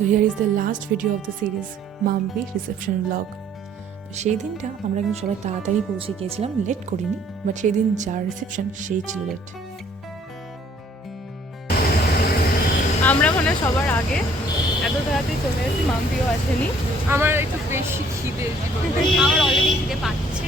So here is the last video of the series, Mampi reception blog. সেই দিনটা আমরা কিন্তু সবাই তাড়াতাড়ি পৌঁছে গিয়েছিলাম, লেট করিনি, বাট সেই দিন যার রিসেপশন সেই ছিল লেট। আমরা মনে সবার আগে এত তাড়াতাড়ি চলে এসেছি, মাম্পিও আসেনি। আমার একটু বেশি খিদে, আমার অলরেডি খিদে পাচ্ছে।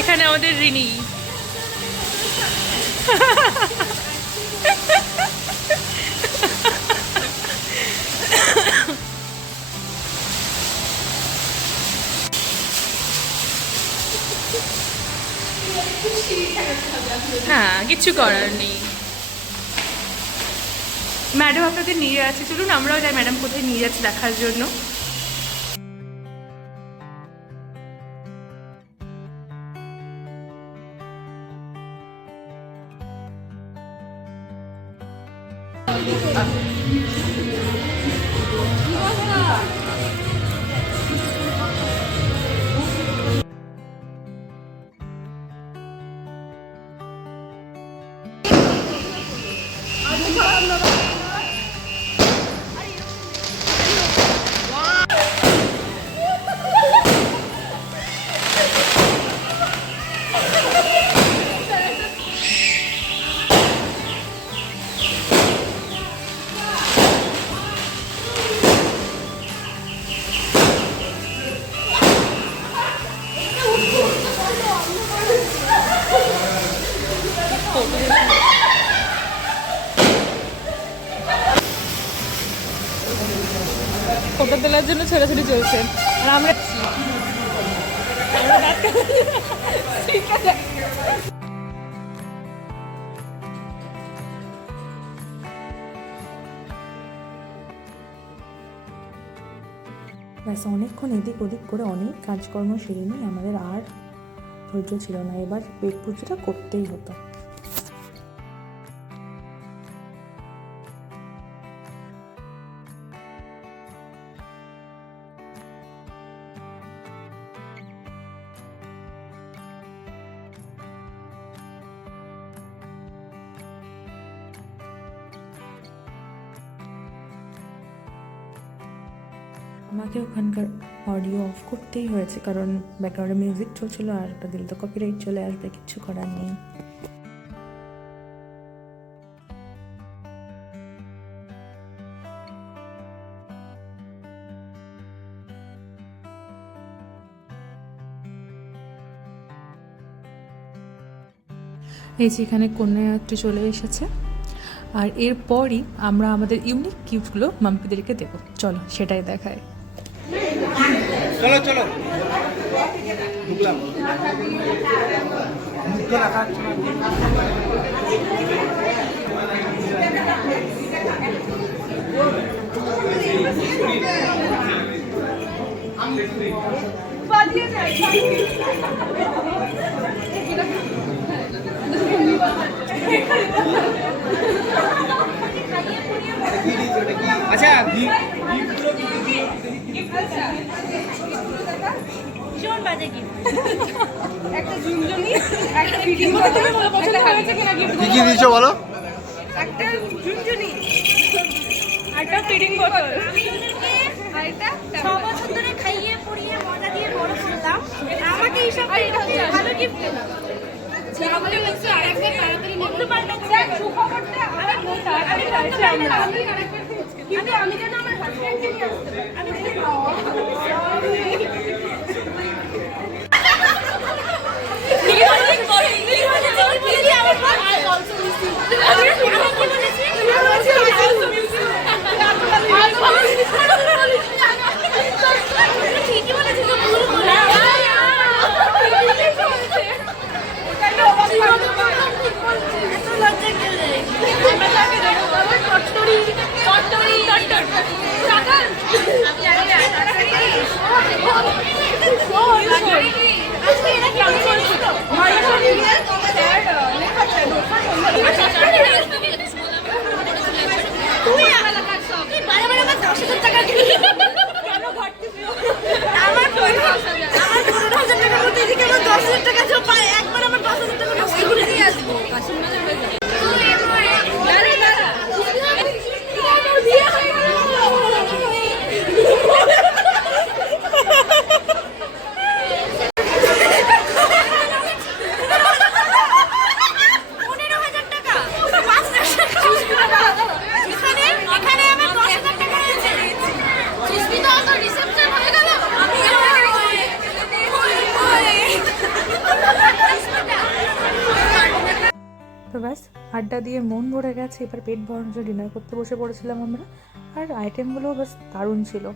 এখানে আমাদের রিনি, হ্যাঁ কিচ্ছু করার নেই। ম্যাডাম আপনাদের নিয়ে যাচ্ছে, চলুন আমরাও যাই ম্যাডাম কোথায় নিয়ে যাচ্ছে দেখার জন্য। ফটো তোলার জন্য ছোটাছুটি চলছে আর আমরা ব্যাস অনেকক্ষণ এদিক ওদিক করে অনেক কাজকর্ম সেরে নিই, আমাদের আর ধৈর্য ছিল না, এবার পেট পুজোটা করতেই হতো। আমাকে ওখানকার অডিও অফ করতেই হয়েছে, কারণ ব্যাকগ্রাউন্ডে মিউজিক চলছিল, আর ওটা দিলে তো কপিরাইট চলে আসবে, কিচ্ছু করার নেই। এই যে এখানে কন্যাযাত্রী চলে এসেছে, আর এরপরই আমরা আমাদের ইউনিক গিফটগুলো মাম্পিদেরকে দেবো। চলো সেটাই দেখায়। চলো চলো ঢুকলাম। আচ্ছা একটা ঝুনঝুনি, একটা ফিটিং বোতল, পছন্দ হয়েছে কিনা গিফট কি দিয়েছো বলো? একটা ঝুনঝুনি, একটা ফিটিং বোতল, আর এটা 6 বছর ধরে খাইয়ে পড়িয়ে মজা দিয়ে বড় করলাম, আমাকে এইসব ভালো গিফট দিলাম। আমাদের হচ্ছে আরেকটা তাড়াতাড়ি বন্ধু বান্ধব সুখবরটা আমি কিন্তু আমি যেন আমার হাজবেন্ডকে নিয়ে আসতে আমি ঠিকই বলেছি তো ভুল বলে আমি তো ব্যাস আড্ডা দিয়ে মন ভরে গেছে, এবার পেট ভরানোর জন্য ডিনার করতে বসে পড়েছিলাম আমরা। আর আইটেমগুলোও বেশ দারুণ ছিল।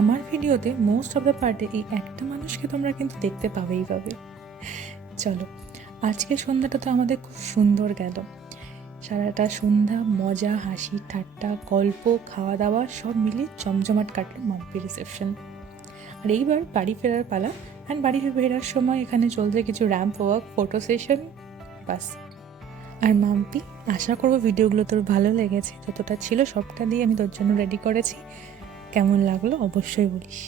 আমার ভিডিওতে মোস্ট অফ দ্য পার্টে এই একটা মানুষকে তোমরা কিন্তু দেখতে পাবেই পাবে। চলো, আজকের সন্ধ্যাটা তো আমাদের খুব সুন্দর গেল। সারাটা সন্ধ্যা মজা, হাসি, ঠাট্টা, গল্প, খাওয়া দাওয়া সব মিলিয়ে জমজমাট কাটলো মাম্পি রিসেপশন। আর এইবার বাড়ি ফেরার পালা। অ্যান্ড বাড়ি ফেরার সময় এখানে চলছে কিছু র্যাম্প ওয়াক, ফটো সেশন, বাস। আর মাম্পি, আশা করবো ভিডিওগুলো তোর ভালো লেগেছে। যতটা ছিল সবটা দিয়ে আমি তোর জন্য রেডি করেছি। কেমন লাগলো অবশ্যই বলিস।